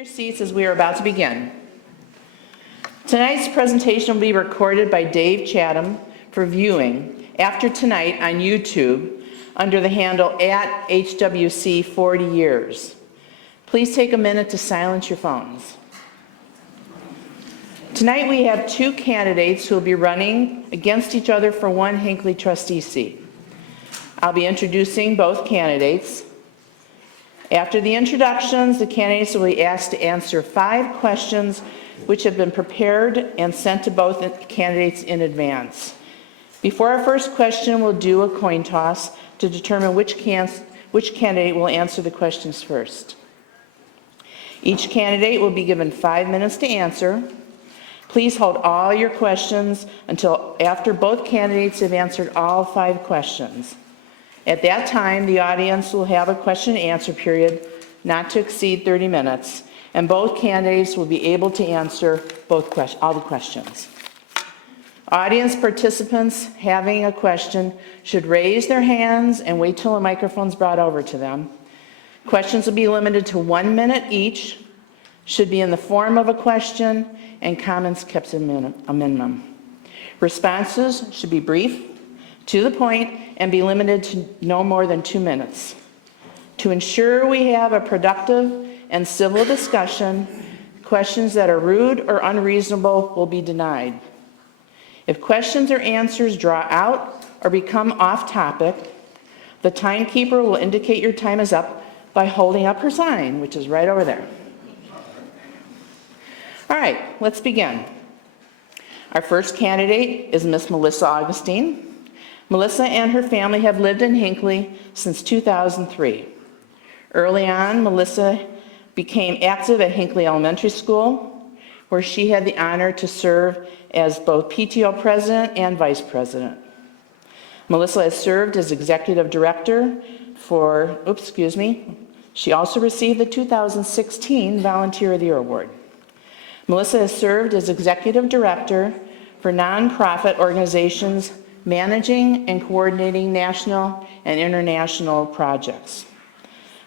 your seats as we are about to begin. Tonight's presentation will be recorded by Dave Chatham for viewing after tonight on YouTube under the handle @HWC 40 years. Please take a minute to silence your phones. Tonight we have two candidates who will be running against each other for one Hinckley trustee seat. I'll be introducing both candidates. After the introductions, the candidates will be asked to answer 5 questions which have been prepared and sent to both candidates in advance. Before our first question, we'll do a coin toss to determine which candidate will answer the questions first. Each candidate will be given 5 minutes to answer. Please hold all your questions until after both candidates have answered all 5 questions. At that time, the audience will have a question and answer period not to exceed 30 minutes, and both candidates will be able to answer all the questions. Audience participants having a question should raise their hands and wait till a microphone is brought over to them. Questions will be limited to 1 minute each, should be in the form of a question, and comments kept a minimum. Responses should be brief, to the point, and be limited to no more than 2 minutes. To ensure we have a productive and civil discussion, questions that are rude or unreasonable will be denied. If questions or answers draw out or become off topic, the timekeeper will indicate your time is up by holding up her sign, which is right over there. All right, let's begin. Our first candidate is Miss Melissa Augustine. Melissa and her family have lived in Hinckley since 2003. Early on, Melissa became active at Hinckley Elementary School, where she had the honor to serve as both PTO president and vice president. Melissa has served as executive director she also received the 2016 Volunteer of the Year Award. Melissa has served as executive director for nonprofit organizations managing and coordinating national and international projects.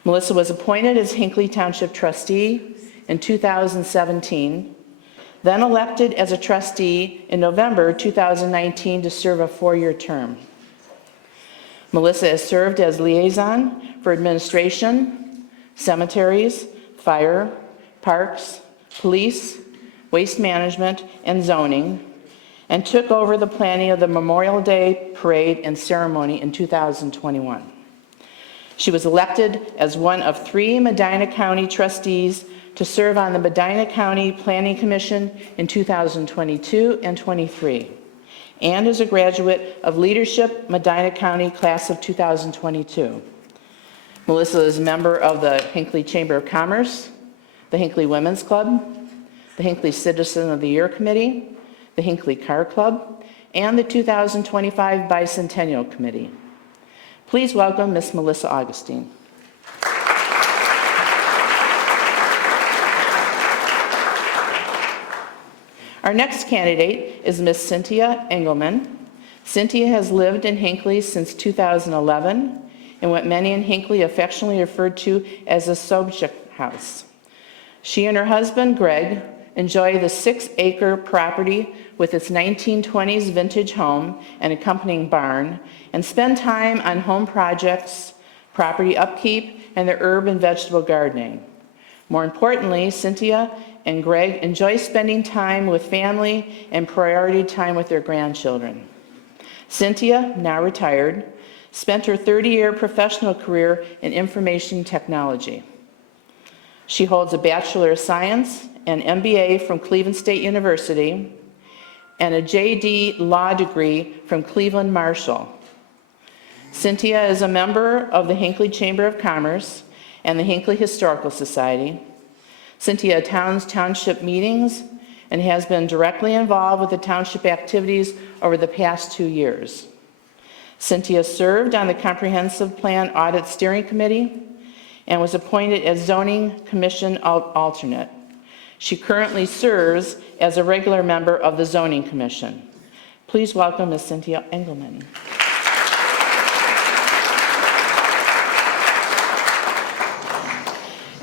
Melissa was appointed as Hinckley Township trustee in 2017, then elected as a trustee in November 2019 to serve a 4-year term. Melissa has served as liaison for administration, cemeteries, fire, parks, police, waste management, and zoning, and took over the planning of the Memorial Day parade and ceremony in 2021. She was elected as one of 3 Medina County trustees to serve on the Medina County Planning Commission in 2022 and 23, and is a graduate of Leadership Medina County Class of 2022. Melissa is a member of the Hinckley Chamber of Commerce, the Hinckley Women's Club, the Hinckley Citizen of the Year Committee, the Hinckley Car Club, and the 2025 Bicentennial Committee. Please welcome Miss Melissa Augustine. Our next candidate is Miss Cynthia Engelman. Cynthia has lived in Hinckley since 2011 in what many in Hinckley affectionately referred to as the Sobchak House. She and her husband, Greg, enjoy the 6-acre property with its 1920s vintage home and accompanying barn, and spend time on home projects, property upkeep, and their herb and vegetable gardening. More importantly, Cynthia and Greg enjoy spending time with family and priority time with their grandchildren. Cynthia, now retired, spent her 30-year professional career in information technology. She holds a Bachelor of Science and MBA from Cleveland State University and a JD Law degree from Cleveland Marshall. Cynthia is a member of the Hinckley Chamber of Commerce and the Hinckley Historical Society. Cynthia attends township meetings and has been directly involved with the township activities over the past 2 years. Cynthia served on the Comprehensive Plan Audit Steering Committee and was appointed as Zoning Commission alternate. She currently serves as a regular member of the Zoning Commission. Please welcome Ms. Cynthia Engelman.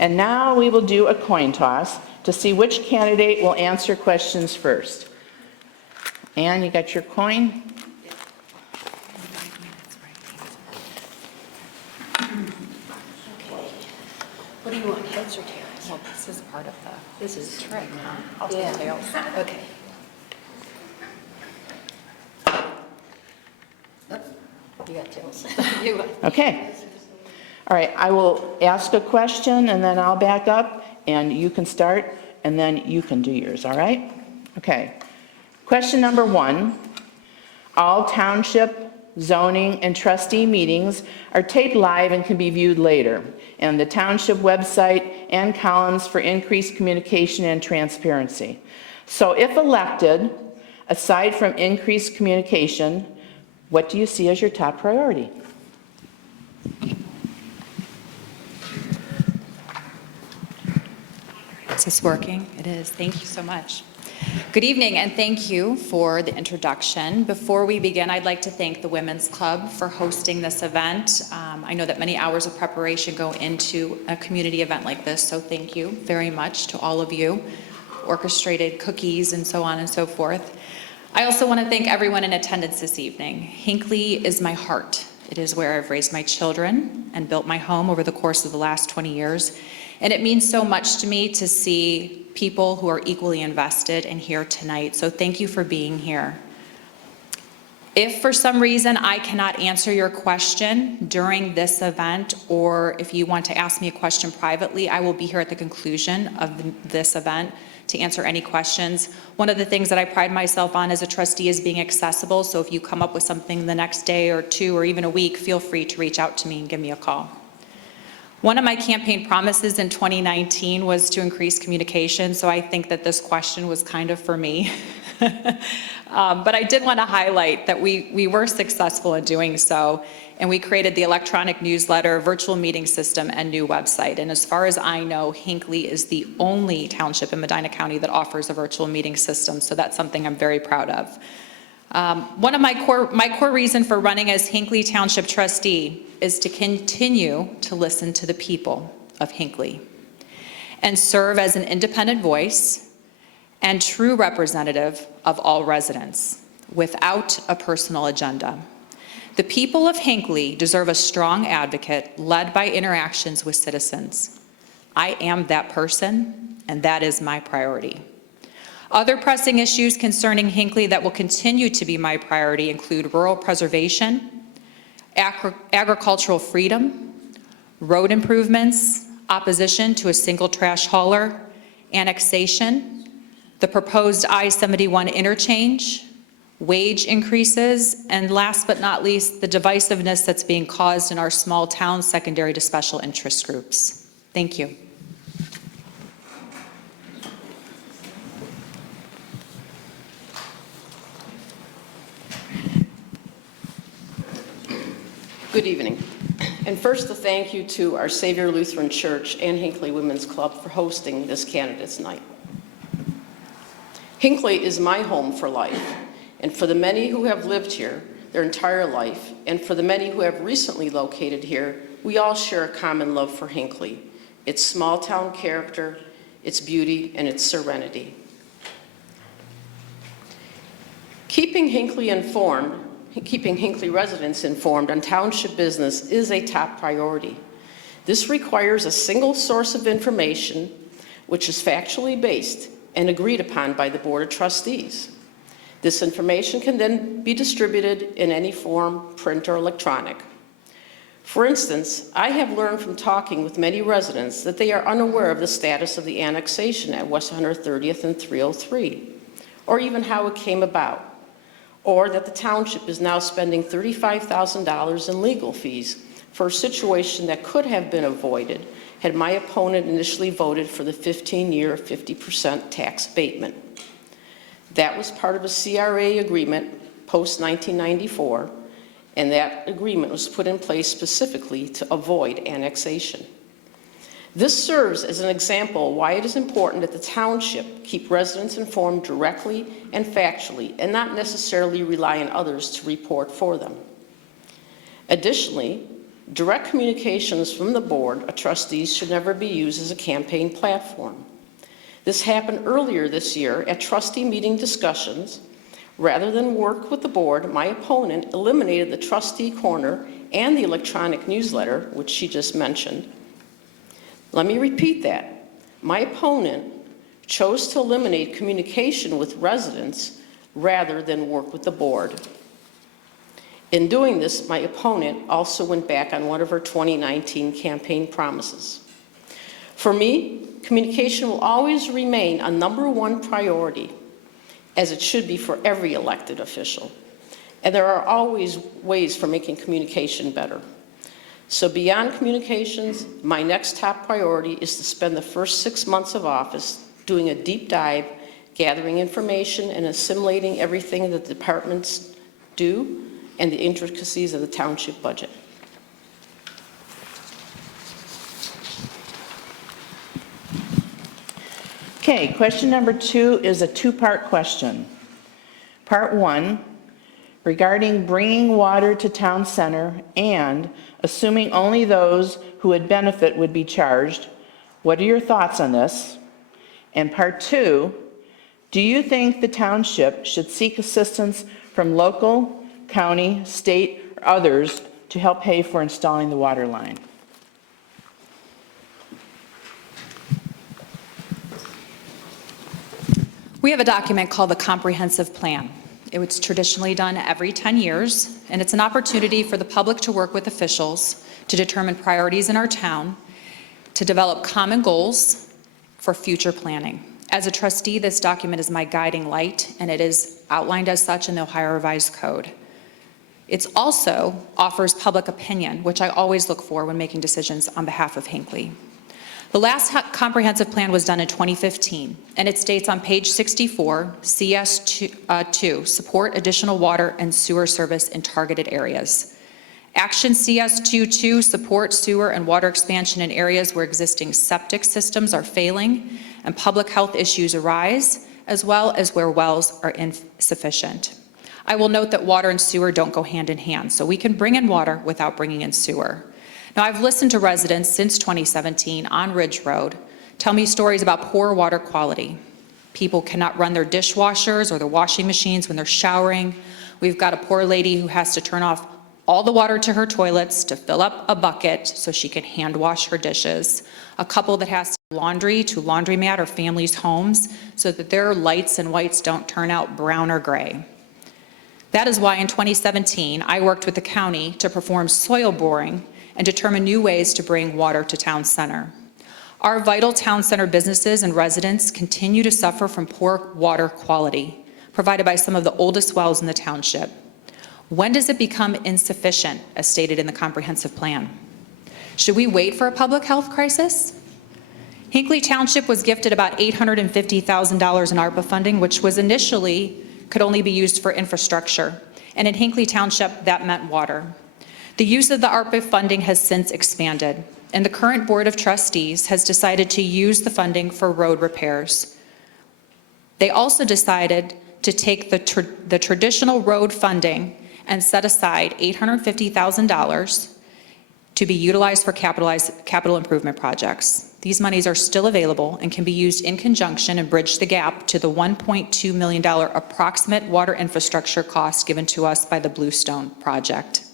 And now we will do a coin toss to see which candidate will answer questions first. Ann, you got your coin? What do you want, heads or tails? Well, this is part of the, This is trick, huh? I'll Yeah. take tails. Okay. You got tails. You got. Okay. All right, I will ask a question and then I'll back up and you can start and then you can do yours, all right? Okay. Question number 1. All township, zoning, and trustee meetings are taped live and can be viewed later on the township website and columns for increased communication and transparency. So if elected, aside from increased communication, what do you see as your top priority? Is this working? It is. Thank you so much. Good evening, and thank you for the introduction. Before we begin, I'd like to thank the Women's Club for hosting this event. I know that many hours of preparation go into a community event like this, so thank you very much to all of you. Orchestrated cookies and so on and so forth. I also want to thank everyone in attendance this evening. Hinckley is my heart. It is where I've raised my children and built my home over the course of the last 20 years. And it means so much to me to see people who are equally invested and here tonight. So thank you for being here. If for some reason I cannot answer your question during this event, or if you want to ask me a question privately, I will be here at the conclusion of this event to answer any questions. One of the things that I pride myself on as a trustee is being accessible. So if you come up with something the next day or two or even a week, feel free to reach out to me and give me a call. One of my campaign promises in 2019 was to increase communication, so I think that this question was kind of for me. But I did want to highlight that we were successful in doing so, and we created the electronic newsletter, virtual meeting system, and new website. And as far as I know, Hinckley is the only township in Medina County that offers a virtual meeting system, so that's something I'm very proud of. One of my core reason for running as Hinckley Township trustee is to continue to listen to the people of Hinckley and serve as an independent voice and true representative of all residents without a personal agenda. The people of Hinckley deserve a strong advocate led by interactions with citizens. I am that person, and that is my priority. Other pressing issues concerning Hinckley that will continue to be my priority include rural preservation, agricultural freedom, road improvements, opposition to a single trash hauler, annexation, the proposed I-71 interchange, wage increases, and last but not least, the divisiveness that's being caused in our small towns secondary to special interest groups. Thank you. Good evening. And first, a thank you to our Savior Lutheran Church and Hinckley Women's Club for hosting this candidates night. Hinckley is my home for life, and for the many who have lived here their entire life, and for the many who have recently located here, we all share a common love for Hinckley, its small town character, its beauty, and its serenity. Keeping Hinckley residents informed on township business is a top priority. This requires a single source of information which is factually based and agreed upon by the Board of Trustees. This information can then be distributed in any form, print or electronic. For instance, I have learned from talking with many residents that they are unaware of the status of the annexation at West 130th and 303, or even how it came about, or that the township is now spending $35,000 in legal fees for a situation that could have been avoided had my opponent initially voted for the 15-year 50% tax abatement. That was part of a CRA agreement post-1994, and that agreement was put in place specifically to avoid annexation. This serves as an example why it is important that the township keep residents informed directly and factually, and not necessarily rely on others to report for them. Additionally, Direct communications from the Board of Trustees should never be used as a campaign platform. This happened earlier this year at trustee meeting discussions. Rather than work with the board, my opponent eliminated the trustee corner and the electronic newsletter, which she just mentioned. Let me repeat that. My opponent chose to eliminate communication with residents rather than work with the board. In doing this, my opponent also went back on one of her 2019 campaign promises. For me, communication will always remain a #1 priority, as it should be for every elected official. And there are always ways for making communication better. So beyond communications, my next top priority is to spend the first 6 months of office doing a deep dive, gathering information and assimilating everything that the departments do and the intricacies of the township budget. Okay, question number 2 is a 2-part question. Part 1, regarding bringing water to town center and assuming only those who would benefit would be charged. What are your thoughts on this? And part 2, do you think the township should seek assistance from local, county, state, or others to help pay for installing the water line? We have a document called the Comprehensive Plan. It was traditionally done every 10 years, and it's an opportunity for the public to work with officials to determine priorities in our town, to develop common goals for future planning. As a trustee, this document is my guiding light, and it is outlined as such in the Ohio Revised Code. It also offers public opinion, which I always look for when making decisions on behalf of Hinckley. The last comprehensive plan was done in 2015, and it states on page 64, CS2, support additional water and sewer service in targeted areas. Action CS22, support sewer and water expansion in areas where existing septic systems are failing and public health issues arise, as well as where wells are insufficient. I will note that water and sewer don't go hand in hand, so we can bring in water without bringing in sewer. Now, I've listened to residents since 2017 on Ridge Road tell me stories about poor water quality. People cannot run their dishwashers or their washing machines when they're showering. We've got a poor lady who has to turn off all the water to her toilets to fill up a bucket so she can hand wash her dishes. A couple that has to do laundry to laundromat or families' homes so that their lights and whites don't turn out brown or gray. That is why in 2017, I worked with the county to perform soil boring and determine new ways to bring water to town center. Our vital town center businesses and residents continue to suffer from poor water quality, provided by some of the oldest wells in the township. When does it become insufficient, as stated in the comprehensive plan? Should we wait for a public health crisis? Hinckley Township was gifted about $850,000 in ARPA funding, which was initially could only be used for infrastructure. And in Hinckley Township, that meant water. The use of the ARPA funding has since expanded, and the current Board of Trustees has decided to use the funding for road repairs. They also decided to take the traditional road funding and set aside $850,000 to be utilized for capital improvement projects. These monies are still available and can be used in conjunction and bridge the gap to the $1.2 million approximate water infrastructure cost given to us by the Bluestone project.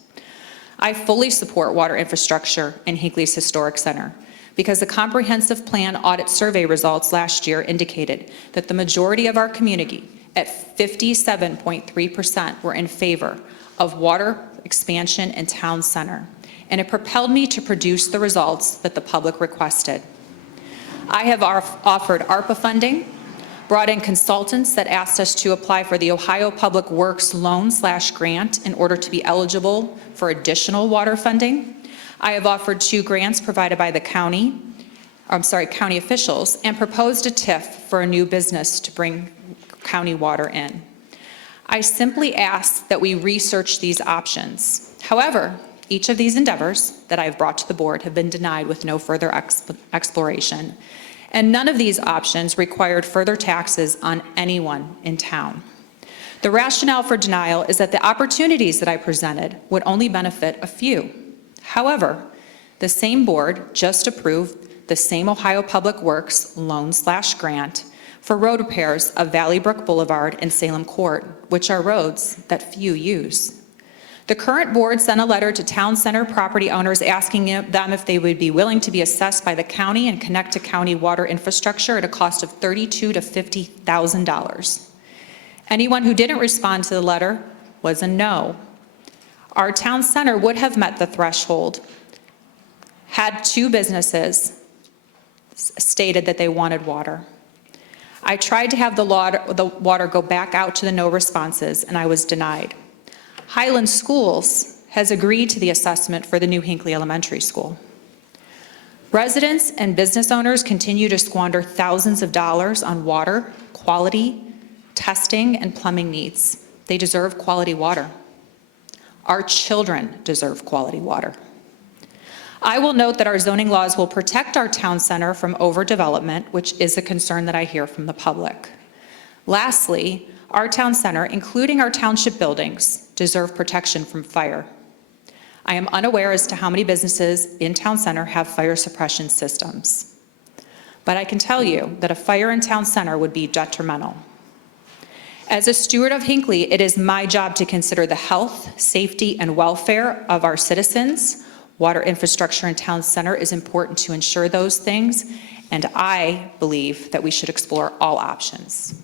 I fully support water infrastructure in Hinckley's Historic Center because the comprehensive plan audit survey results last year indicated that the majority of our community, at 57.3%, were in favor of water expansion in town center, and it propelled me to produce the results that the public requested. I have offered ARPA funding, brought in consultants that asked us to apply for the Ohio Public Works loan/grant in order to be eligible for additional water funding. I have offered 2 grants provided by the county officials, and proposed a TIF for a new business to bring county water in. I simply ask that we research these options. However, each of these endeavors that I've brought to the board have been denied with no further exploration. And none of these options required further taxes on anyone in town. The rationale for denial is that the opportunities that I presented would only benefit a few. However, the same board just approved the same Ohio Public Works loan/grant for road repairs of Valley Brook Boulevard and Salem Court, which are roads that few use. The current board sent a letter to Town Center property owners asking them if they would be willing to be assessed by the county and connect to county water infrastructure at a cost of $32,000 to $50,000. Anyone who didn't respond to the letter was a no. Our town center would have met the threshold had two businesses stated that they wanted water. I tried to have the water go back out to the no responses, and I was denied. Highland Schools has agreed to the assessment for the new Hinckley Elementary School. Residents and business owners continue to squander thousands of dollars on water, quality, testing, and plumbing needs. They deserve quality water. Our children deserve quality water. I will note that our zoning laws will protect our town center from overdevelopment, which is a concern that I hear from the public. Lastly, our town center, including our township buildings, deserve protection from fire. I am unaware as to how many businesses in town center have fire suppression systems. But I can tell you that a fire in town center would be detrimental. As a steward of Hinckley, it is my job to consider the health, safety, and welfare of our citizens. Water infrastructure in town center is important to ensure those things, and I believe that we should explore all options.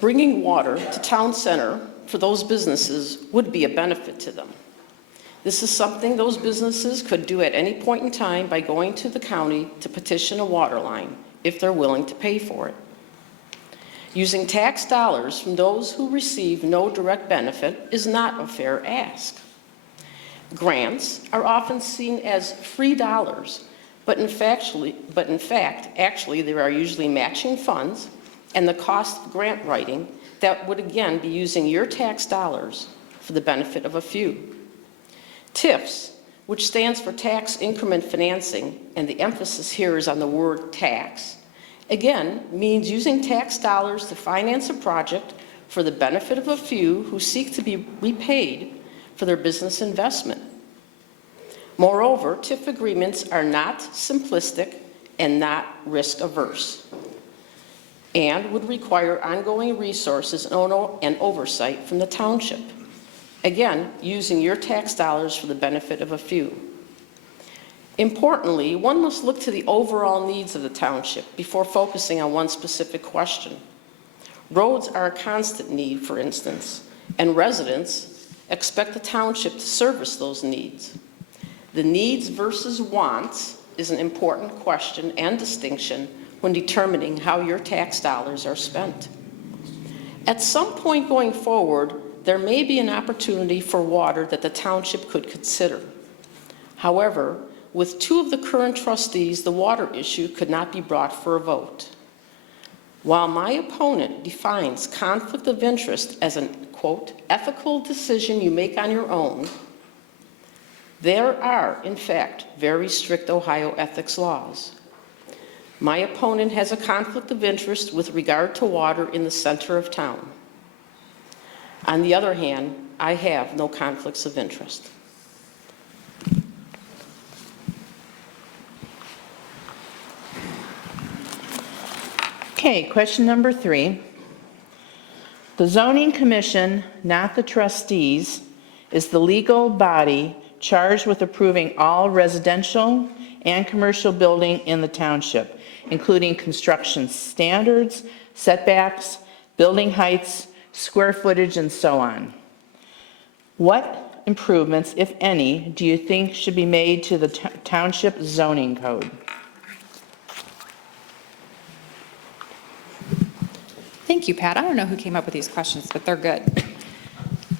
Bringing water to town center for those businesses would be a benefit to them. This is something those businesses could do at any point in time by going to the county to petition a water line if they're willing to pay for it. Using tax dollars from those who receive no direct benefit is not a fair ask. Grants are often seen as free dollars, but in fact, there are usually matching funds and the cost of grant writing that would again be using your tax dollars for the benefit of a few. TIFs, which stands for tax increment financing, and the emphasis here is on the word tax, again means using tax dollars to finance a project for the benefit of a few who seek to be repaid for their business investment. Moreover, TIF agreements are not simplistic and not risk averse, and would require ongoing resources and oversight from the township. Again, using your tax dollars for the benefit of a few. Importantly, one must look to the overall needs of the township before focusing on one specific question. Roads are a constant need, for instance, and residents expect the township to service those needs. The needs versus wants is an important question and distinction when determining how your tax dollars are spent. At some point going forward, there may be an opportunity for water that the township could consider. However, with two of the current trustees, the water issue could not be brought for a vote. While my opponent defines conflict of interest as an, quote, ethical decision you make on your own, there are, in fact, very strict Ohio ethics laws. My opponent has a conflict of interest with regard to water in the center of town. On the other hand, I have no conflicts of interest. Okay, question number 3. The zoning commission, not the trustees, is the legal body charged with approving all residential and commercial building in the township, including construction standards, setbacks, building heights, square footage, and so on. What improvements, if any, do you think should be made to the township zoning code? Thank you, Pat. I don't know who came up with these questions, but they're good.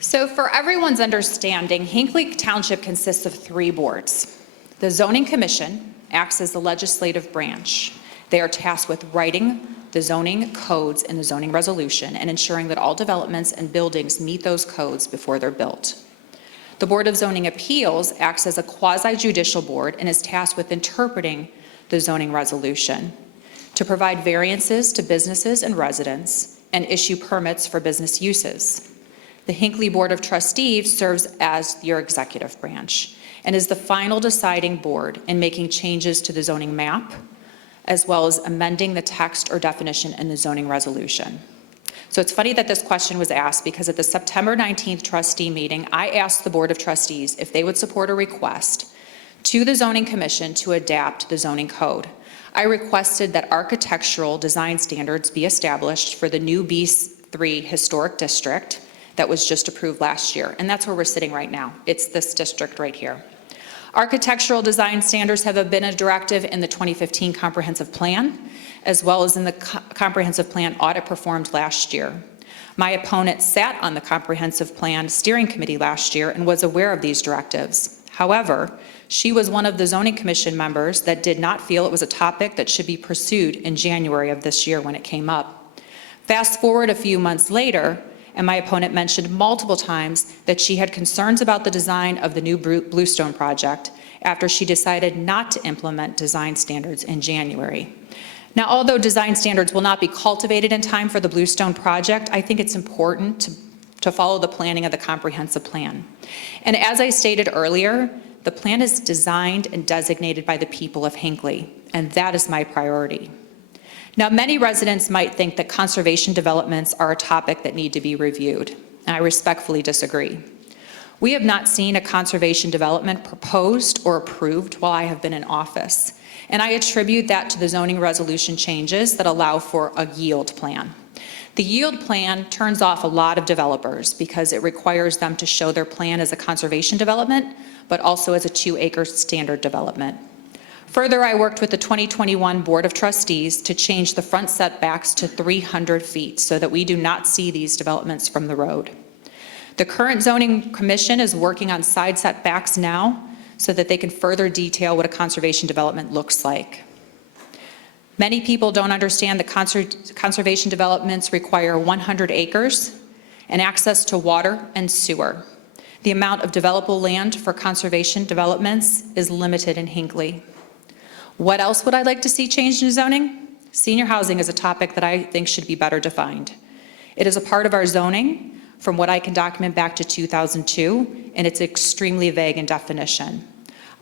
So for everyone's understanding, Hinckley Township consists of 3 boards. The Zoning Commission acts as the legislative branch. They are tasked with writing the zoning codes and the zoning resolution and ensuring that all developments and buildings meet those codes before they're built. The Board of Zoning Appeals acts as a quasi-judicial board and is tasked with interpreting the zoning resolution. to provide variances to businesses and residents, and issue permits for business uses. The Hinckley Board of Trustees serves as your executive branch and is the final deciding board in making changes to the zoning map, as well as amending the text or definition in the zoning resolution. So it's funny that this question was asked because at the September 19th trustee meeting, I asked the Board of Trustees if they would support a request to the Zoning Commission to adapt the zoning code. I requested that architectural design standards be established for the new B3 historic district that was just approved last year, and that's where we're sitting right now. It's this district right here. Architectural design standards have been a directive in the 2015 comprehensive plan, as well as in the comprehensive plan audit performed last year. My opponent sat on the comprehensive plan steering committee last year and was aware of these directives. However, she was one of the zoning commission members that did not feel it was a topic that should be pursued in January of this year when it came up. Fast forward a few months later, and my opponent mentioned multiple times that she had concerns about the design of the new Bluestone project after she decided not to implement design standards in January. Now, although design standards will not be cultivated in time for the Bluestone project, I think it's important to follow the planning of the comprehensive plan. And as I stated earlier, the plan is designed and designated by the people of Hinckley, and that is my priority. Now, many residents might think that conservation developments are a topic that need to be reviewed, and I respectfully disagree. We have not seen a conservation development proposed or approved while I have been in office, and I attribute that to the zoning resolution changes that allow for a yield plan. The yield plan turns off a lot of developers because it requires them to show their plan as a conservation development, but also as a 2-acre standard development. Further, I worked with the 2021 Board of Trustees to change the front setbacks to 300 feet so that we do not see these developments from the road. The current zoning commission is working on side setbacks now so that they can further detail what a conservation development looks like. Many people don't understand that conservation developments require 100 acres and access to water and sewer. The amount of developable land for conservation developments is limited in Hinckley. What else would I like to see changed in zoning? Senior housing is a topic that I think should be better defined. It is a part of our zoning from what I can document back to 2002, and it's extremely vague in definition.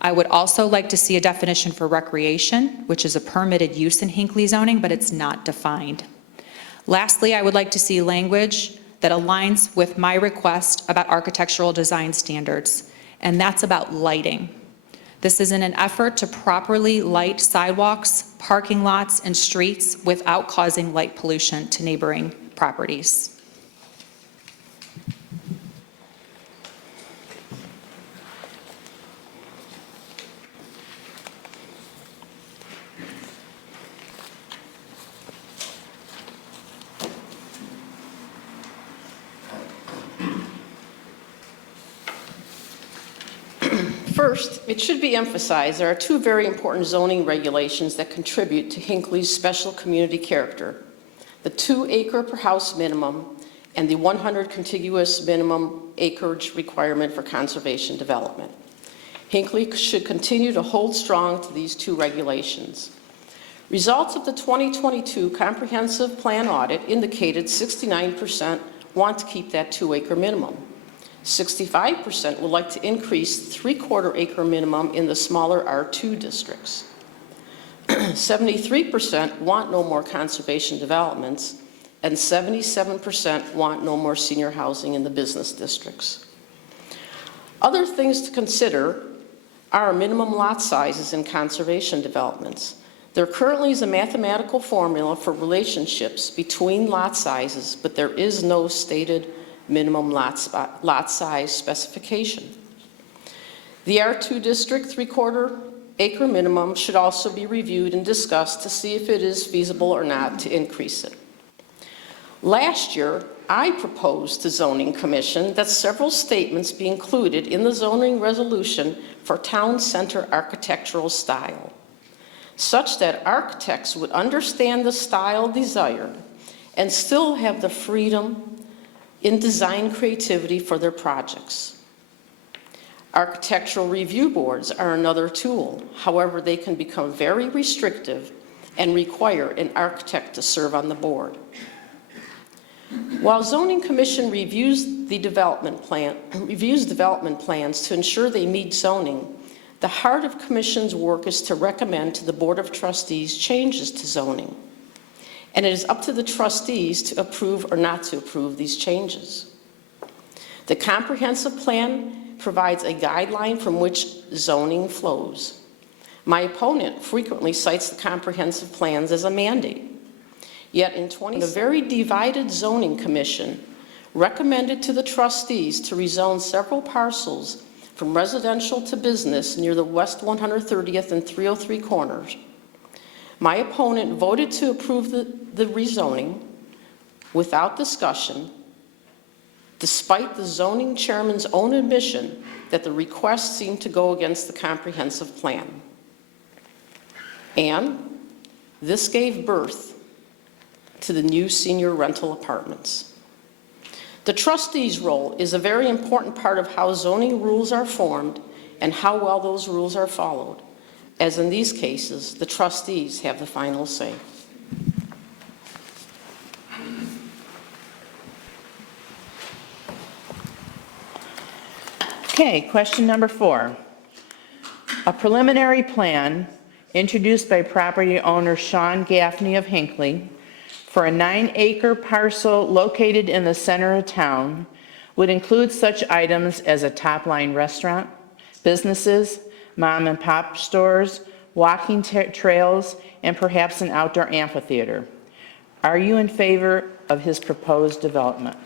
I would also like to see a definition for recreation, which is a permitted use in Hinckley zoning, but it's not defined. Lastly, I would like to see language that aligns with my request about architectural design standards, and that's about lighting. This is in an effort to properly light sidewalks, parking lots, and streets without causing light pollution to neighboring properties. First, it should be emphasized there are two very important zoning regulations that contribute to Hinckley's special community character: the 2-acre per house minimum and the 100 contiguous minimum acreage requirement for conservation development. Hinckley should continue to hold strong to these two regulations. Results of the 2022 comprehensive plan audit indicated 69% want to keep that 2-acre minimum. 65% would like to increase 3/4 acre minimum in the smaller R2 districts. 73% want no more conservation developments, and 77% want no more senior housing in the business districts. Other things to consider are minimum lot sizes in conservation developments. There currently is a mathematical formula for relationships between lot sizes, but there is no stated minimum lot size specification. The R2 district 3/4 acre minimum should also be reviewed and discussed to see if it is feasible or not to increase it. Last year, I proposed to Zoning Commission that several statements be included in the zoning resolution for town center architectural style, such that architects would understand the style desired and still have the freedom in design creativity for their projects. Architectural review boards are another tool. However, they can become very restrictive and require an architect to serve on the board. While Zoning Commission reviews development plans to ensure they meet zoning, the heart of Commission's work is to recommend to the Board of Trustees changes to zoning. And it is up to the trustees to approve or not to approve these changes. The comprehensive plan provides a guideline from which zoning flows. My opponent frequently cites the comprehensive plans as a mandate. Yet in the very divided zoning commission recommended to the trustees to rezone several parcels from residential to business near the West 130th and 303 corners. My opponent voted to approve the rezoning without discussion, despite the zoning chairman's own admission that the request seemed to go against the comprehensive plan. And this gave birth to the new senior rental apartments. The trustee's role is a very important part of how zoning rules are formed and how well those rules are followed. As in these cases, the trustees have the final say. Okay, question number 4. A preliminary plan introduced by property owner Sean Gaffney of Hinckley for a 9-acre parcel located in the center of town would include such items as a top-line restaurant, businesses, mom and pop stores, walking trails, and perhaps an outdoor amphitheater. Are you in favor of his proposed development?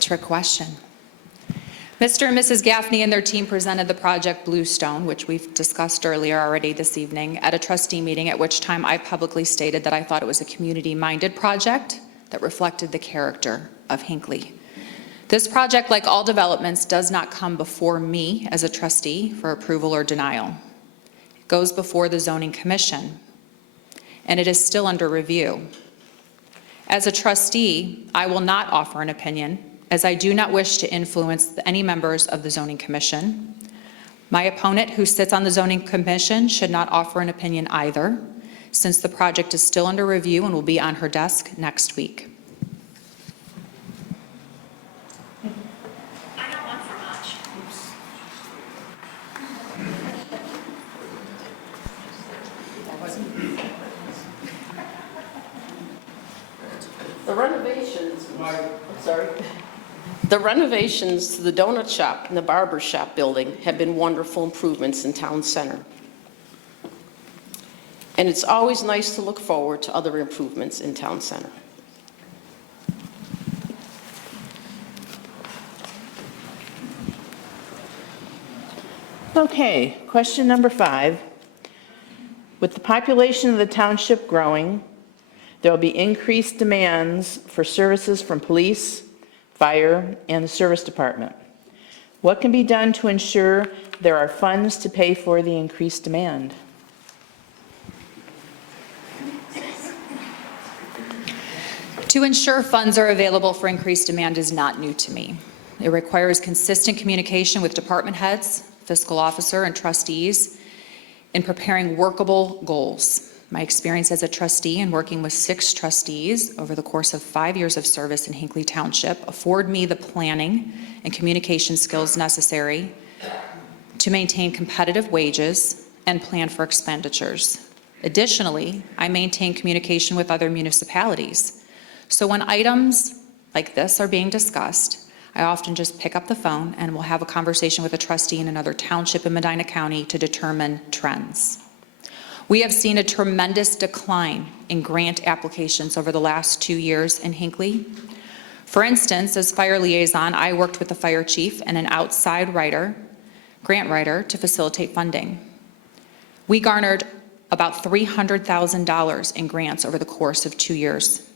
Trick question. Mr. and Mrs. Gaffney and their team presented the project Bluestone, which we've discussed earlier already this evening, at a trustee meeting, at which time I publicly stated that I thought it was a community-minded project that reflected the character of Hinckley. This project, like all developments, does not come before me as a trustee for approval or denial. It goes before the Zoning Commission, and it is still under review. As a trustee, I will not offer an opinion, as I do not wish to influence any members of the Zoning Commission. My opponent, who sits on the Zoning Commission, should not offer an opinion either, since the project is still under review and will be on her desk next week. I don't want for much. The renovations to the donut shop and the barber shop building have been wonderful improvements in town center. And it's always nice to look forward to other improvements in town center. Okay, question number 5. With the population of the township growing, there will be increased demands for services from police, fire, and the service department. What can be done to ensure there are funds to pay for the increased demand? To ensure funds are available for increased demand is not new to me. It requires consistent communication with department heads, fiscal officer, and trustees in preparing workable goals. My experience as a trustee and working with 6 trustees over the course of 5 years of service in Hinckley Township afford me the planning and communication skills necessary to maintain competitive wages and plan for expenditures. Additionally, I maintain communication with other municipalities. So when items like this are being discussed, I often just pick up the phone and will have a conversation with a trustee in another township in Medina County to determine trends. We have seen a tremendous decline in grant applications over the last 2 years in Hinckley. For instance, as fire liaison, I worked with the fire chief and an outside grant writer to facilitate funding. We garnered about $300,000 in grants over the course of 2 years.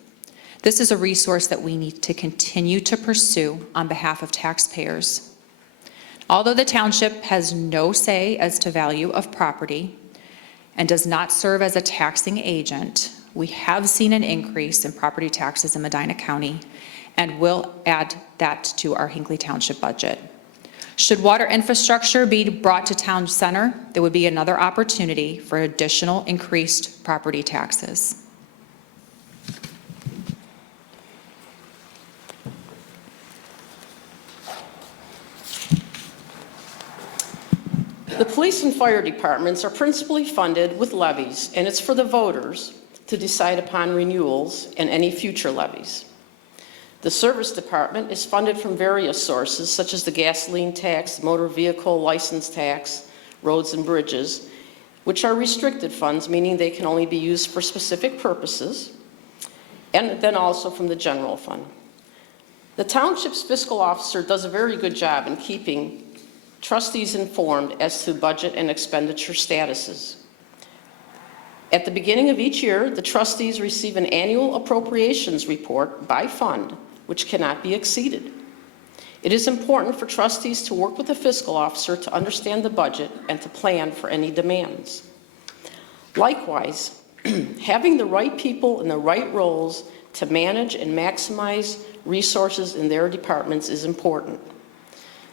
This is a resource that we need to continue to pursue on behalf of taxpayers. Although the township has no say as to value of property and does not serve as a taxing agent, we have seen an increase in property taxes in Medina County and will add that to our Hinckley Township budget. Should water infrastructure be brought to town center, there would be another opportunity for additional increased property taxes. The police and fire departments are principally funded with levies, and it's for the voters to decide upon renewals and any future levies. The service department is funded from various sources, such as the gasoline tax, motor vehicle license tax, roads and bridges, which are restricted funds, meaning they can only be used for specific purposes, and then also from the general fund. The township's fiscal officer does a very good job in keeping trustees informed as to budget and expenditure statuses. At the beginning of each year, the trustees receive an annual appropriations report by fund, which cannot be exceeded. It is important for trustees to work with the fiscal officer to understand the budget and to plan for any demands. Likewise, having the right people in the right roles to manage and maximize resources in their departments is important.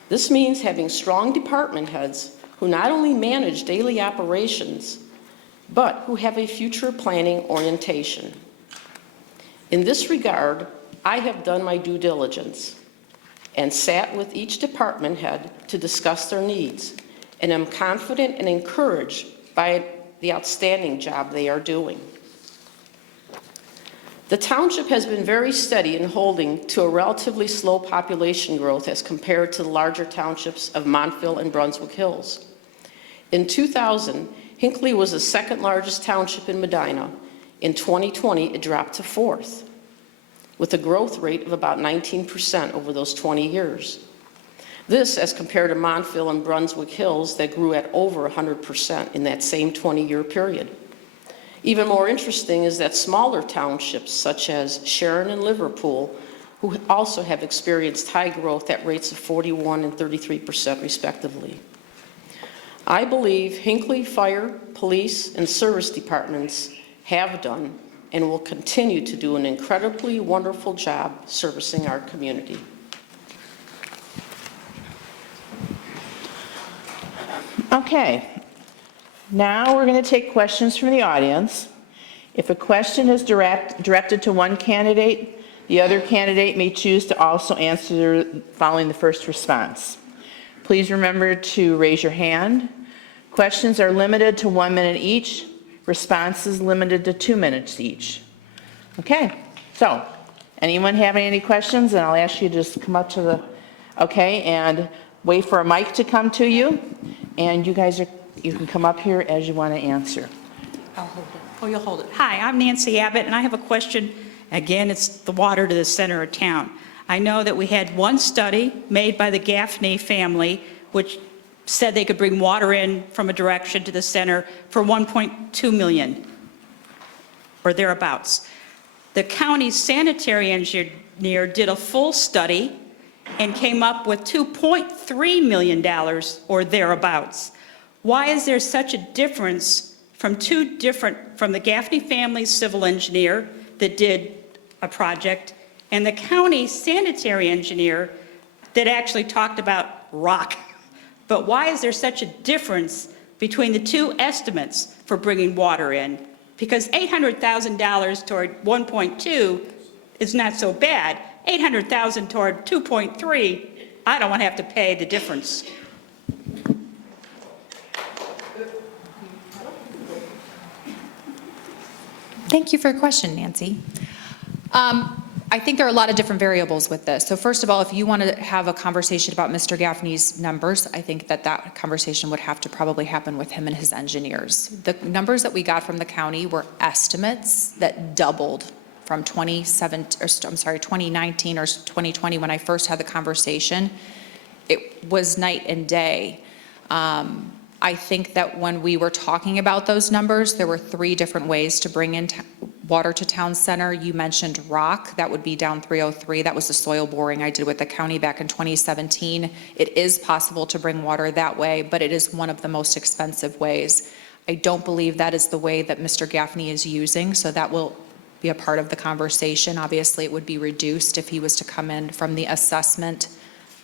This means having strong department heads who not only manage daily operations, but who have a future planning orientation. In this regard, I have done my due diligence and sat with each department head to discuss their needs, and am confident and encouraged by the outstanding job they are doing. The township has been very steady in holding to a relatively slow population growth as compared to the larger townships of Montville and Brunswick Hills. In 2000, Hinckley was the second largest township in Medina. In 2020, it dropped to fourth, with a growth rate of about 19% over those 20 years. This as compared to Montville and Brunswick Hills that grew at over 100% in that same 20-year period. Even more interesting is that smaller townships such as Sharon and Liverpool, who also have experienced high growth at rates of 41% and 33% respectively. I believe Hinckley Fire, Police, and Service Departments have done and will continue to do an incredibly wonderful job servicing our community. Okay, now we're going to take questions from the audience. If a question is directed to one candidate, the other candidate may choose to also answer following the first response. Please remember to raise your hand. Questions are limited to 1 minute each. Responses limited to 2 minutes each. Okay, so anyone having any questions? And I'll ask you to just come up to the, okay, and wait for a mic to come to you. And you can come up here as you want to answer. I'll hold it. Oh, you'll hold it. Hi, I'm Nancy Abbott, and I have a question. Again, it's the water to the center of town. I know that we had one study made by the Gaffney family, which said they could bring water in from a direction to the center for $1.2 million, or thereabouts. The county sanitary engineer did a full study and came up with $2.3 million, or thereabouts. Why is there such a difference from the Gaffney family's civil engineer that did a project and the county sanitary engineer that actually talked about rock? But why is there such a difference between the two estimates for bringing water in? Because $800,000 toward 1.2 is not so bad. $800,000 toward 2.3, I don't want to have to pay the difference. Thank you for your question, Nancy. I think there are a lot of different variables with this. So first of all, if you want to have a conversation about Mr. Gaffney's numbers, I think that conversation would have to probably happen with him and his engineers. The numbers that we got from the county were estimates that doubled from 2019 or 2020 when I first had the conversation. It was night and day. I think that when we were talking about those numbers, there were 3 different ways to bring in water to town center. You mentioned rock, that would be down 303. That was the soil boring I did with the county back in 2017. It is possible to bring water that way, but it is one of the most expensive ways. I don't believe that is the way that Mr. Gaffney is using, so that will be a part of the conversation. Obviously, it would be reduced if he was to come in from the assessment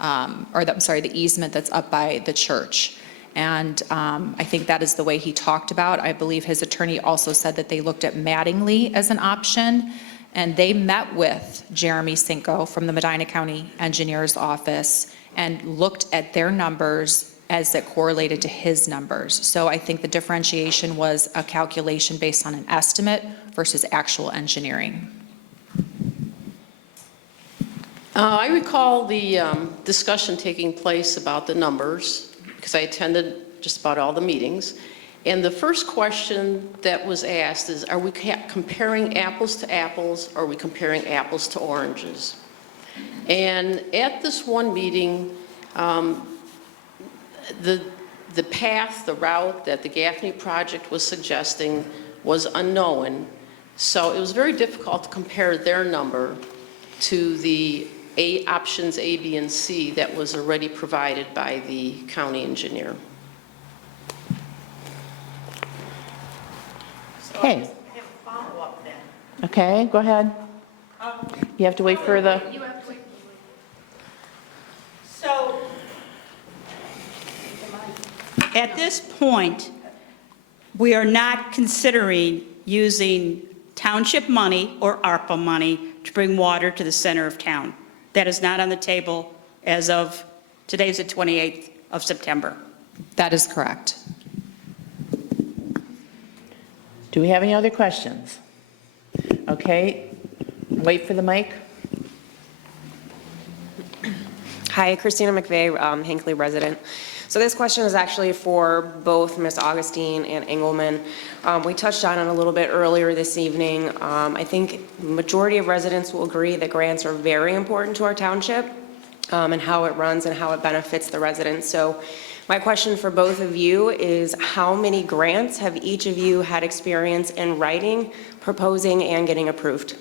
the easement that's up by the church. And I think that is the way he talked about. I believe his attorney also said that they looked at Mattingly as an option, and they met with Jeremy Cinco from the Medina County Engineer's Office and looked at their numbers as it correlated to his numbers. So I think the differentiation was a calculation based on an estimate versus actual engineering. I recall the discussion taking place about the numbers, because I attended just about all the meetings. And the first question that was asked is, are we comparing apples to apples, or are we comparing apples to oranges? And at this one meeting, the path, the route that the Gaffney project was suggesting was unknown. So it was very difficult to compare their number to the options A, B, and C that was already provided by the county engineer. Okay. I have a follow-up then. Okay, go ahead. You have to wait for the, So, at this point, we are not considering using township money or ARPA money to bring water to the center of town. That is not on the table as of, today's the 28th of September. That is correct. do we have any other questions? Okay, wait for the mic. Hi, Christina McVeigh, Hinckley resident. So this question is actually for both Ms. Augustine and Engelman. We touched on it a little bit earlier this evening. I think the majority of residents will agree that grants are very important to our township and how it runs and how it benefits the residents. So my question for both of you is, how many grants have each of you had experience in writing, proposing, and getting approved?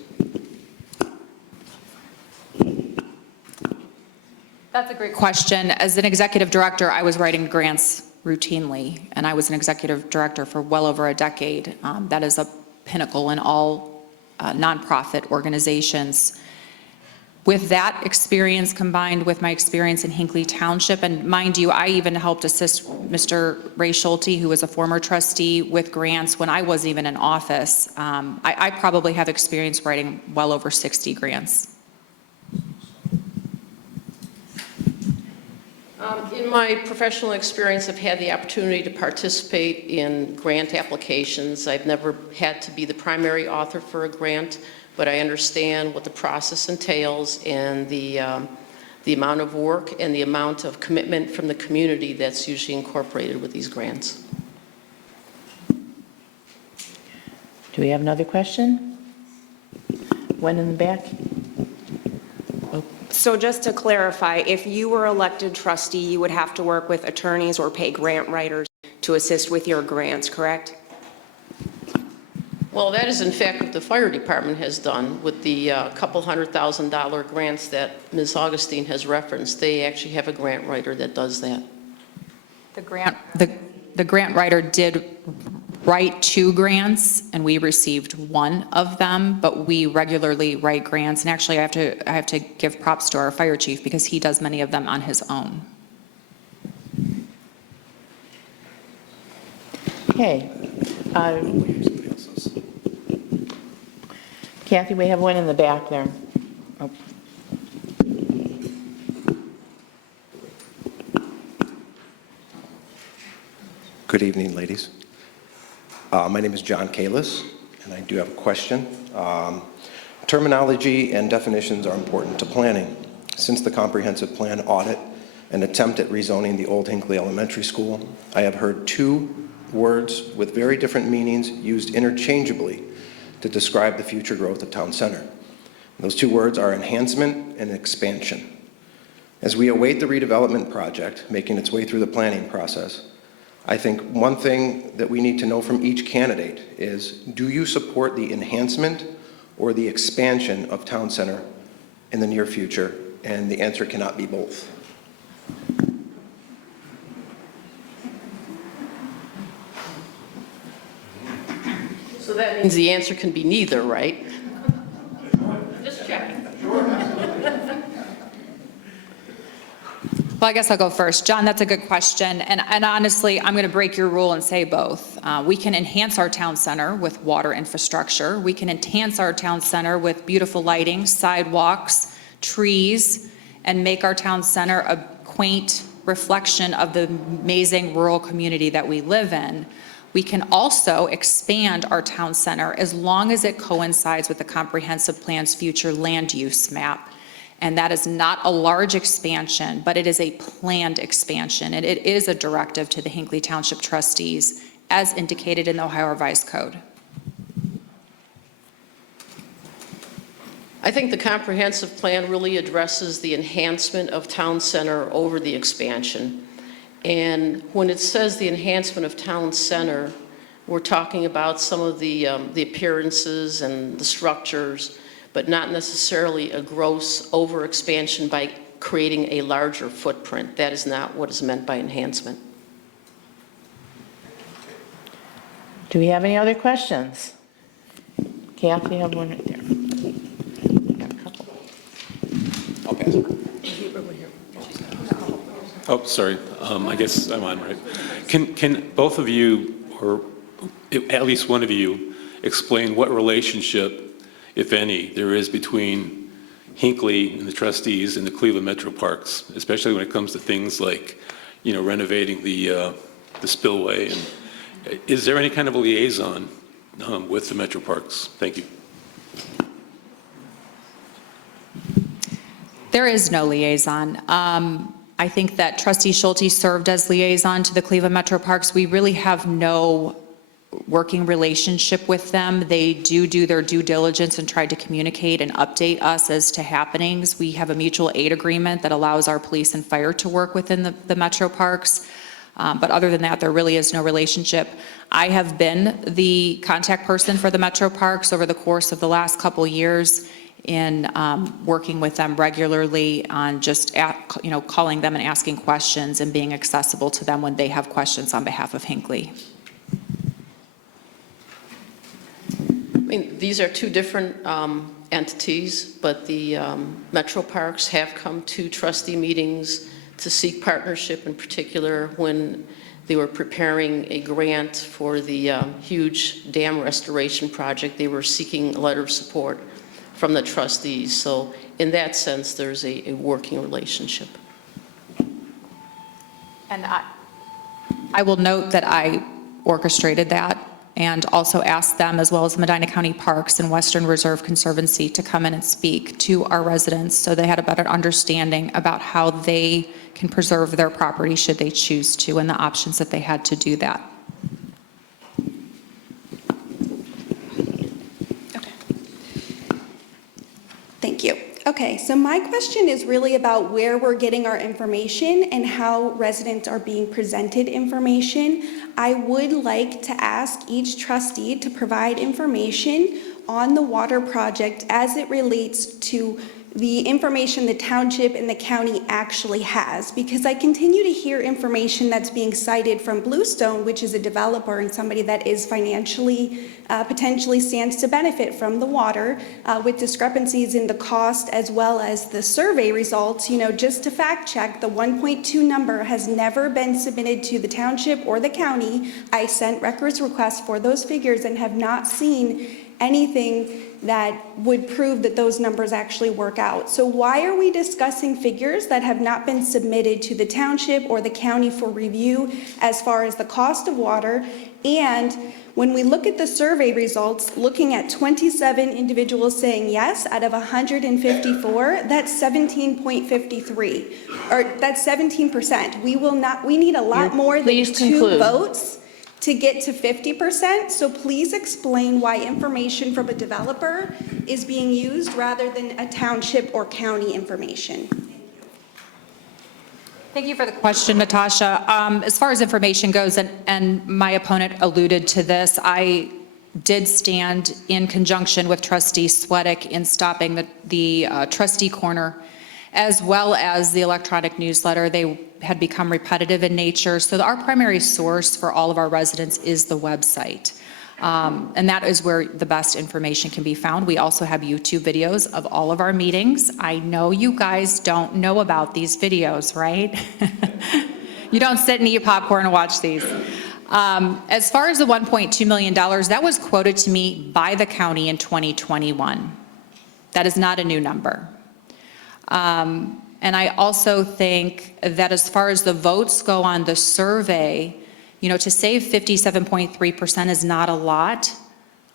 That's a great question. As an executive director, I was writing grants routinely, and I was an executive director for well over a decade. That is a pinnacle in all nonprofit organizations. With that experience combined with my experience in Hinckley Township, and mind you, I even helped assist Mr. Ray Schulte, who was a former trustee, with grants when I wasn't even in office. I probably have experience writing well over 60 grants. In my professional experience, I've had the opportunity to participate in grant applications. I've never had to be the primary author for a grant, but I understand what the process entails and the amount of work and the amount of commitment from the community that's usually incorporated with these grants. Do we have another question? One in the back? So just to clarify, if you were elected trustee, you would have to work with attorneys or pay grant writers to assist with your grants, correct? Well, that is in fact what the fire department has done with the couple $100,000 grants that Ms. Augustine has referenced. They actually have a grant writer that does that. The grant writer did write 2 grants, and we received 1 of them, but we regularly write grants. And actually, I have to give props to our fire chief because he does many of them on his own. Okay. Kathy, we have one in the back there. Oh. Good evening, ladies. My name is John Kalis, and I do have a question. Terminology and definitions are important to planning. Since the comprehensive plan audit and attempt at rezoning the old Hinckley Elementary School, I have heard 2 words with very different meanings used interchangeably to describe the future growth of Town Center. Those 2 words are enhancement and expansion. As we await the redevelopment project making its way through the planning process, I think one thing that we need to know from each candidate is, do you support the enhancement or the expansion of Town Center in the near future? And the answer cannot be both. So that means the answer can be neither, right? Just checking. Well, I guess I'll go first. John, that's a good question. And honestly, I'm going to break your rule and say both. We can enhance our town center with water infrastructure. We can enhance our town center with beautiful lighting, sidewalks, trees, and make our town center a quaint reflection of the amazing rural community that we live in. We can also expand our town center as long as it coincides with the comprehensive plan's future land use map. And that is not a large expansion, but it is a planned expansion, and it is a directive to the Hinckley Township trustees as indicated in the Ohio Revised Code. I think the comprehensive plan really addresses the enhancement of town center over the expansion. And when it says the enhancement of town center, we're talking about some of the appearances and the structures, but not necessarily a gross overexpansion by creating a larger footprint. That is not what is meant by enhancement. Do we have any other questions? Kathy, you have one right there. Got a couple. I'll pass it. Oh, sorry. I guess I'm on, right? Can both of you, or at least one of you, explain what relationship, if any, there is between Hinckley and the trustees and the Cleveland Metro Parks, especially when it comes to things like, renovating the spillway? And is there any kind of a liaison with the Metro Parks? Thank you. There is no liaison. I think that Trustee Schulte served as liaison to the Cleveland Metro Parks. We really have no working relationship with them. They do their due diligence and try to communicate and update us as to happenings. We have a mutual aid agreement that allows our police and fire to work within the Metro Parks. But other than that, there really is no relationship. I have been the contact person for the Metro Parks over the course of the last couple years in working with them regularly on just calling them and asking questions and being accessible to them when they have questions on behalf of Hinckley. I mean, these are two different entities, but the Metro Parks have come to trustee meetings to seek partnership, in particular when they were preparing a grant for the huge dam restoration project. They were seeking a letter of support from the trustees. So in that sense, there's a working relationship. And I will note that I orchestrated that and also asked them, as well as the Medina County Parks and Western Reserve Conservancy, to come in and speak to our residents so they had a better understanding about how they can preserve their property should they choose to, and the options that they had to do that. Thank you. Okay, so my question is really about where we're getting our information and how residents are being presented information. I would like to ask each trustee to provide information on the water project as it relates to the information the township and the county actually has, because I continue to hear information that's being cited from Bluestone, which is a developer and somebody that is financially, potentially stands to benefit from the water, with discrepancies in the cost as well as the survey results. Just to fact check, the 1.2 number has never been submitted to the township or the county. I sent records requests for those figures and have not seen anything that would prove that those numbers actually work out. So why are we discussing figures that have not been submitted to the township or the county for review as far as the cost of water? And when we look at the survey results, looking at 27 individuals saying yes out of 154, that's 17.53, or that's 17%. We need a lot more than Please 2 conclude. votes to get to 50%, so please explain why information from a developer is being used rather than a township or county information. Thank you for the question, Natasha. As far as information goes, and my opponent alluded to this, I did stand in conjunction with Trustee Sweattick in stopping the trustee corner, as well as the electronic newsletter. They had become repetitive in nature, so our primary source for all of our residents is the website. And that is where the best information can be found. We also have YouTube videos of all of our meetings. I know you guys don't know about these videos, right? You don't sit and eat popcorn and watch these. As far as the $1.2 million, that was quoted to me by the county in 2021. That is not a new number. And I also think that as far as the votes go on the survey, you know, to save 57.3% is not a lot.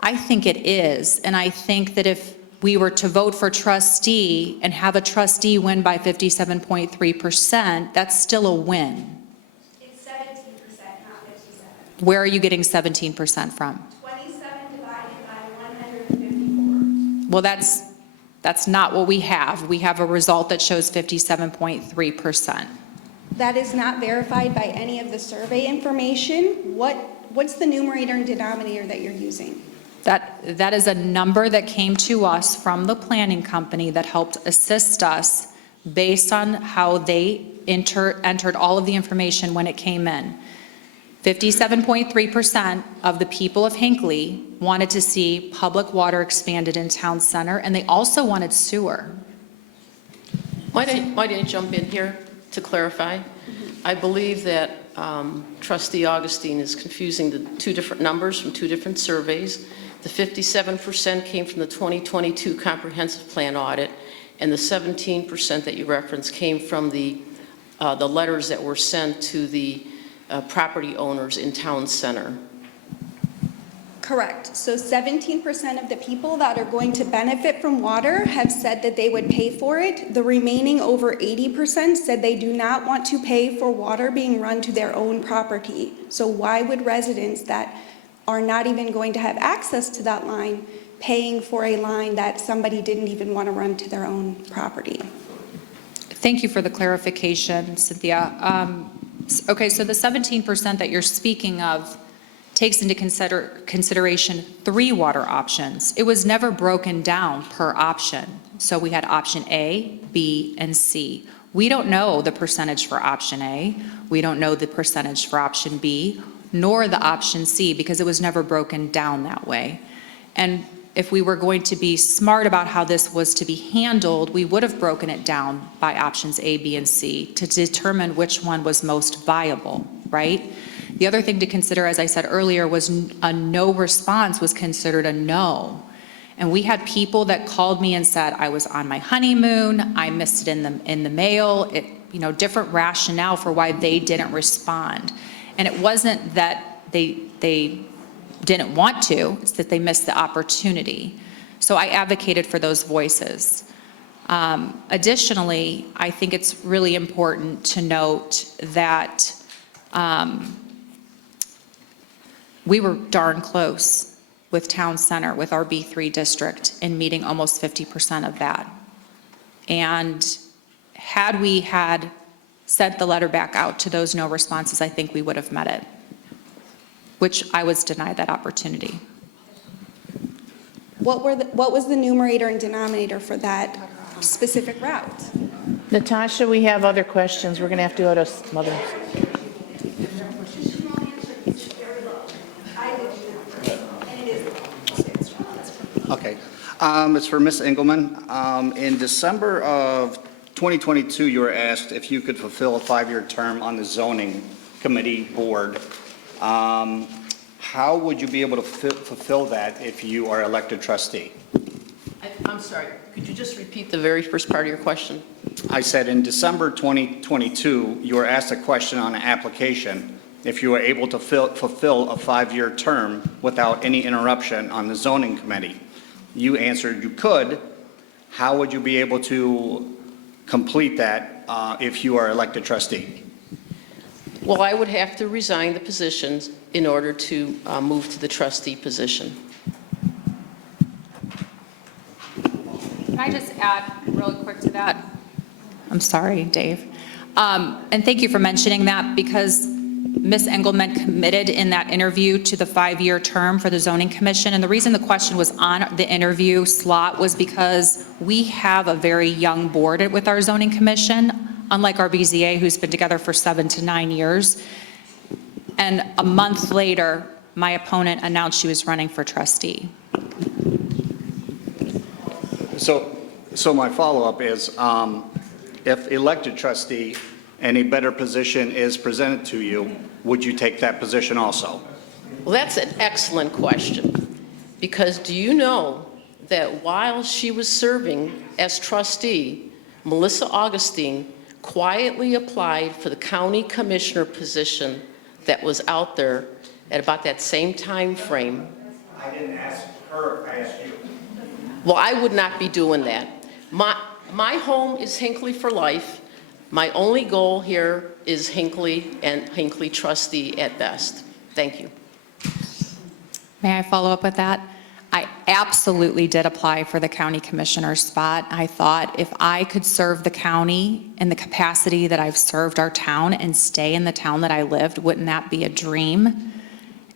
I think it is. And I think that if we were to vote for trustee and have a trustee win by 57.3%, that's still a win. It's 17%, not 57. Where are you getting 17% from? 27 divided by 154. Well, that's not what we have. We have a result that shows 57.3%. That is not verified by any of the survey information. What's the numerator and denominator that you're using? That is a number that came to us from the planning company that helped assist us based on how they entered all of the information when it came in. 57.3% of the people of Hinckley wanted to see public water expanded in town center, and they also wanted sewer. Might I jump in here to clarify? I believe that Trustee Augustine is confusing the two different numbers from two different surveys. The 57% came from the 2022 comprehensive plan audit, and the 17% that you referenced came from the letters that were sent to the property owners in town center. Correct. So 17% of the people that are going to benefit from water have said that they would pay for it. The remaining over 80% said they do not want to pay for water being run to their own property. So why would residents that are not even going to have access to that line paying for a line that somebody didn't even want to run to their own property? Thank you for the clarification, Cynthia. Okay, so the 17% that you're speaking of takes into consideration 3 water options. It was never broken down per option. So we had option A, B, and C. We don't know the percentage for option A. We don't know the percentage for option B, nor the option C, because it was never broken down that way. And if we were going to be smart about how this was to be handled, we would have broken it down by options A, B, and C to determine which one was most viable, right? The other thing to consider, as I said earlier, was a no response was considered a no. And we had people that called me and said, I was on my honeymoon, I missed it in the mail, different rationale for why they didn't respond. And it wasn't that they didn't want to, it's that they missed the opportunity. So I advocated for those voices. Additionally, I think it's really important to note that we were darn close with Town Center, with our B3 district, in meeting almost 50% of that. And had we had sent the letter back out to those no responses, I think we would have met it, which I was denied that opportunity. What was the numerator and denominator for that specific route? Natasha, we have other questions. We're going to have to go to some other. Okay. It's for Ms. Engelman. In December of 2022, you were asked if you could fulfill a 5-year term on the zoning committee board. How would you be able to fulfill that if you are elected trustee? I'm sorry, could you just repeat the very first part of your question? I said in December 2022, you were asked a question on an application if you were able to fulfill a 5-year term without any interruption on the zoning committee. You answered you could. How would you be able to complete that if you are elected trustee? Well, I would have to resign the positions in order to move to the trustee position. Can I just add really quick to that? I'm sorry, Dave. And thank you for mentioning that, because Ms. Engelman committed in that interview to the 5-year term for the zoning commission. And the reason the question was on the interview slot was because we have a very young board with our zoning commission, unlike our BZA, who's been together for 7 to 9 years. And a month later, my opponent announced she was running for trustee. So my follow-up is, if elected trustee and a better position is presented to you, would you take that position also? Well, that's an excellent question, because do you know that while she was serving as trustee, Melissa Augustine quietly applied for the county commissioner position that was out there at about that same time frame? I didn't ask her, I asked you. Well, I would not be doing that. My home is Hinckley for life. My only goal here is Hinckley and Hinckley trustee at best. Thank you. May I follow up with that? I absolutely did apply for the county commissioner spot. I thought if I could serve the county in the capacity that I've served our town and stay in the town that I lived, wouldn't that be a dream?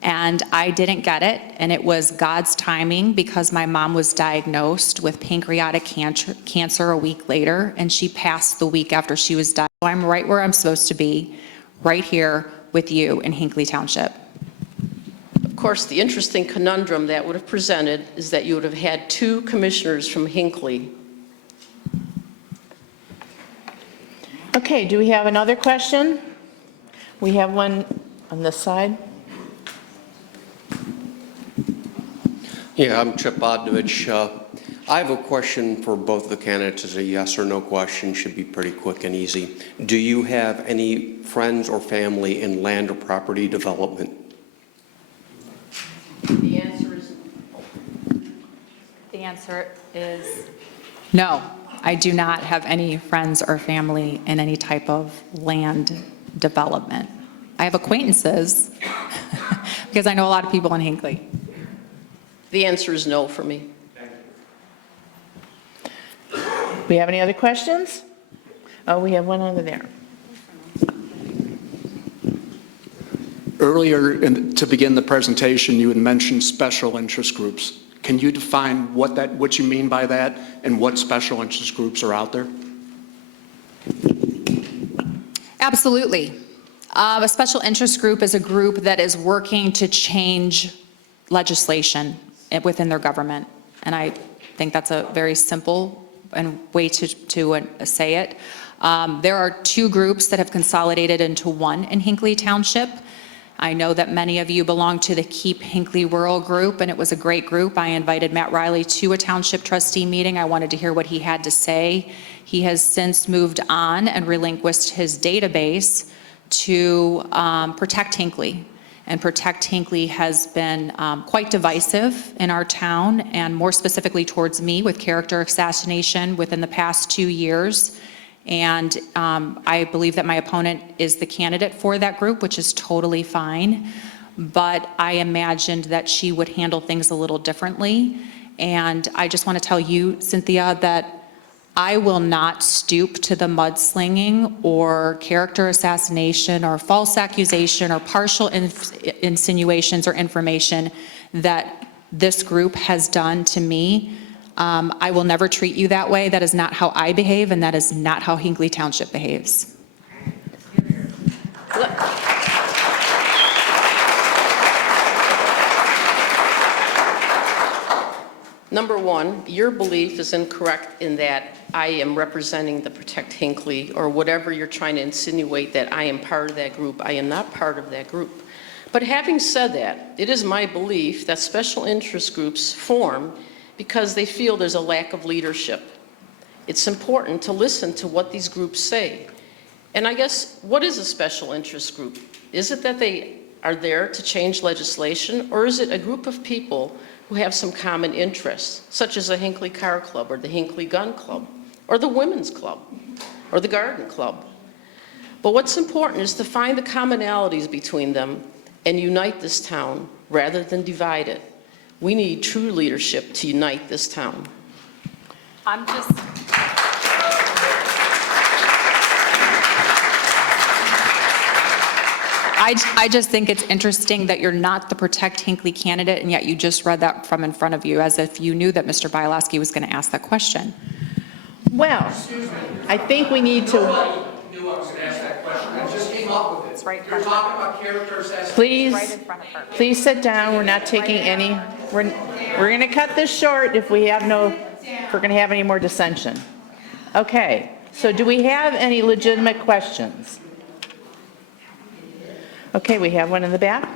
And I didn't get it, and it was God's timing because my mom was diagnosed with pancreatic cancer a week later, and she passed the week after she was diagnosed. So I'm right where I'm supposed to be, right here with you in Hinckley Township. Of course, the interesting conundrum that would have presented is that you would have had two commissioners from Hinckley. Okay, do we have another question? We have one on this side. Yeah, I'm Chip Bodnovich. I have a question for both the candidates. It's a yes or no question, should be pretty quick and easy. Do you have any friends or family in land or property development? The answer is The answer is no. I do not have any friends or family in any type of land development. I have acquaintances because I know a lot of people in Hinckley. the answer is no for me. We have any other questions? Oh, we have one over there. Earlier, to begin the presentation, you had mentioned special interest groups. Can you define what you mean by that and what special interest groups are out there? Absolutely. A special interest group is a group that is working to change legislation within their government. And I think that's a very simple way to say it. There are two groups that have consolidated into one in Hinckley Township. I know that many of you belong to the Keep Hinckley Rural group, and it was a great group. I invited Matt Riley to a township trustee meeting. I wanted to hear what he had to say. He has since moved on and relinquished his database to Protect Hinckley. And Protect Hinckley has been quite divisive in our town, and more specifically towards me, with character assassination within the past 2 years. And I believe that my opponent is the candidate for that group, which is totally fine. But I imagined that she would handle things a little differently. And I just want to tell you, Cynthia, that I will not stoop to the mudslinging or character assassination or false accusation or partial insinuations or information that this group has done to me. I will never treat you that way. That is not how I behave, and that is not how Hinckley Township behaves. Number one, your belief is incorrect in that I am representing the Protect Hinckley, or whatever you're trying to insinuate that I am part of that group. I am not part of that group. But having said that, it is my belief that special interest groups form because they feel there's a lack of leadership. It's important to listen to what these groups say. And I guess, what is a special interest group? Is it that they are there to change legislation, or is it a group of people who have some common interests, such as a Hinckley Car Club, or the Hinckley Gun Club, or the Women's Club, or the Garden Club? But what's important is to find the commonalities between them and unite this town rather than divide it. We need true leadership to unite this town. I just think it's interesting that you're not the Protect Hinckley candidate, and yet you just read that from in front of you as if you knew that Mr. Bialowski was going to ask that question. Well, I think we need to. Nobody knew I was going to ask that question. I just came up with it. It's right in You're front of talking about character assessment. right Please, in front of her. please sit down. We're not taking any, we're going to cut this short if we're going to have any more dissension. Okay, so do we have any legitimate questions? Okay, we have one in the back.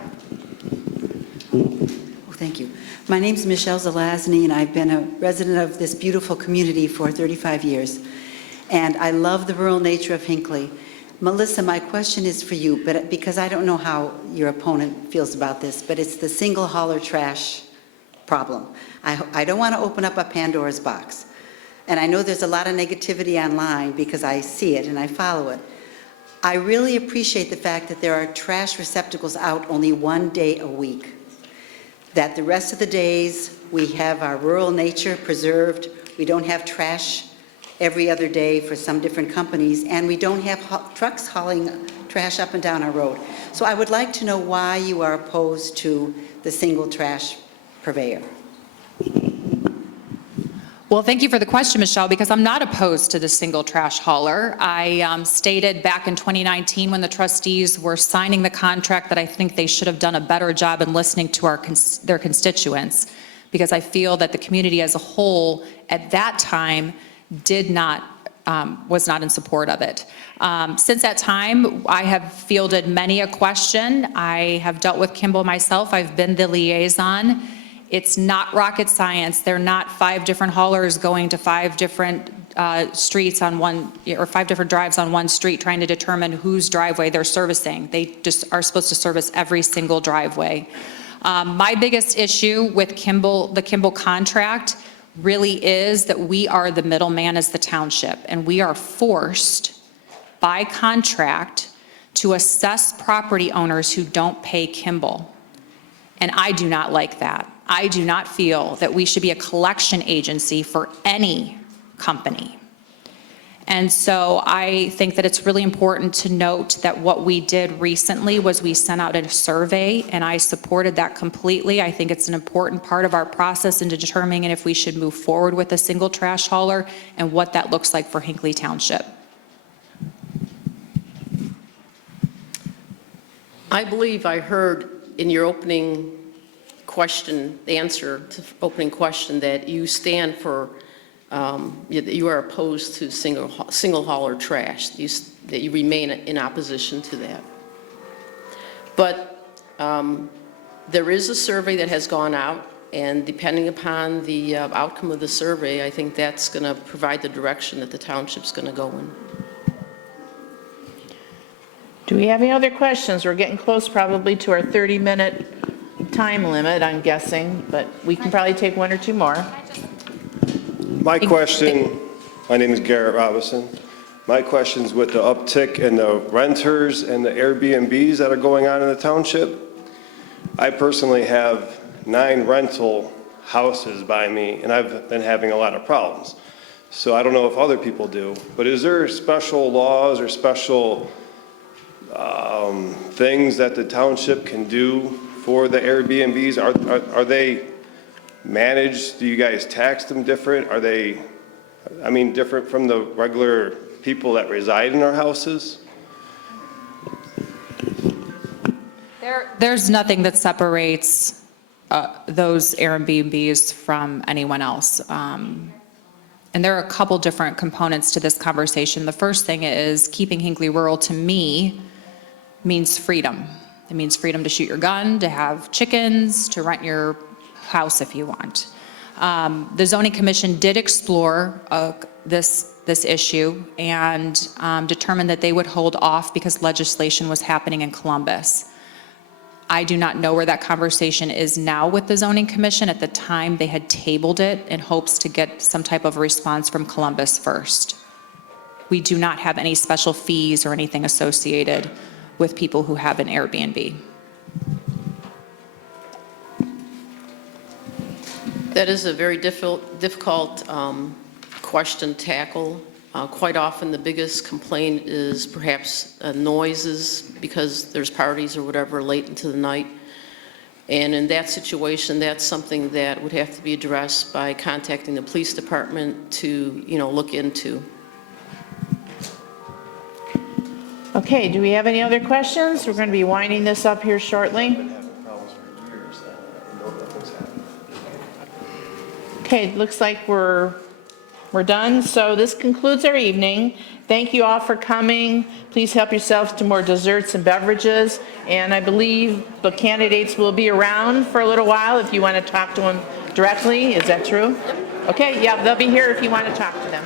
Oh, thank you. My name's Michelle Zelazny, and I've been a resident of this beautiful community for 35 years. And I love the rural nature of Hinckley. Melissa, my question is for you, but because I don't know how your opponent feels about this, but it's the single hauler trash problem. I don't want to open up a Pandora's box. And I know there's a lot of negativity online because I see it and I follow it. I really appreciate the fact that there are trash receptacles out only one day a week. That the rest of the days, we have our rural nature preserved. We don't have trash every other day for some different companies, and we don't have trucks hauling trash up and down our road. So I would like to know why you are opposed to the single trash purveyor. Well, thank you for the question, Michelle, because I'm not opposed to the single trash hauler. I stated back in 2019 when the trustees were signing the contract that I think they should have done a better job in listening to their constituents, because I feel that the community as a whole at that time was not in support of it. Since that time, I have fielded many a question. I have dealt with Kimball myself. I've been the liaison. It's not rocket science. They're not 5 different haulers going to 5 different streets on one, or 5 different drives on one street trying to determine whose driveway they're servicing. They just are supposed to service every single driveway. My biggest issue with the Kimball contract really is that we are the middleman as the township, and we are forced by contract to assess property owners who don't pay Kimball. And I do not like that. I do not feel that we should be a collection agency for any company. And so I think that it's really important to note that what we did recently was we sent out a survey, and I supported that completely. I think it's an important part of our process into determining if we should move forward with a single trash hauler and what that looks like for Hinckley Township. I believe I heard in your opening question, the answer to the opening question, that you stand for, that you are opposed to single hauler trash, that you remain in opposition to that. But there is a survey that has gone out, and depending upon the outcome of the survey, I think that's going to provide the direction that the township's going to go in. Do we have any other questions? We're getting close probably to our 30-minute time limit, I'm guessing, but we can probably take 1 or 2 more. My question, my name is Garrett Robinson. My question's with the uptick in the renters and the Airbnbs that are going on in the township. I personally have 9 rental houses by me, and I've been having a lot of problems. So I don't know if other people do, but is there special laws or special things that the township can do for the Airbnbs? Are they managed? Do you guys tax them different? Are they, I mean, different from the regular people that reside in our houses? There's nothing that separates those Airbnbs from anyone else. And there are a couple different components to this conversation. The first thing is keeping Hinckley rural, to me, means freedom. It means freedom to shoot your gun, to have chickens, to rent your house if you want. The zoning commission did explore this issue and determined that they would hold off because legislation was happening in Columbus. I do not know where that conversation is now with the zoning commission. At the time, they had tabled it in hopes to get some type of a response from Columbus first. We do not have any special fees or anything associated with people who have an Airbnb. That is a very difficult question to tackle. Quite often, the biggest complaint is perhaps noises because there's parties or whatever late into the night. And in that situation, that's something that would have to be addressed by contacting the police department to, look into. Okay, do we have any other questions? We're going to be winding this up here shortly. Okay, it looks like we're done. So this concludes our evening. Thank you all for coming. Please help yourselves to more desserts and beverages. And I believe the candidates will be around for a little while if you want to talk to them directly. Is that true? Okay, yeah, they'll be here if you want to talk to them.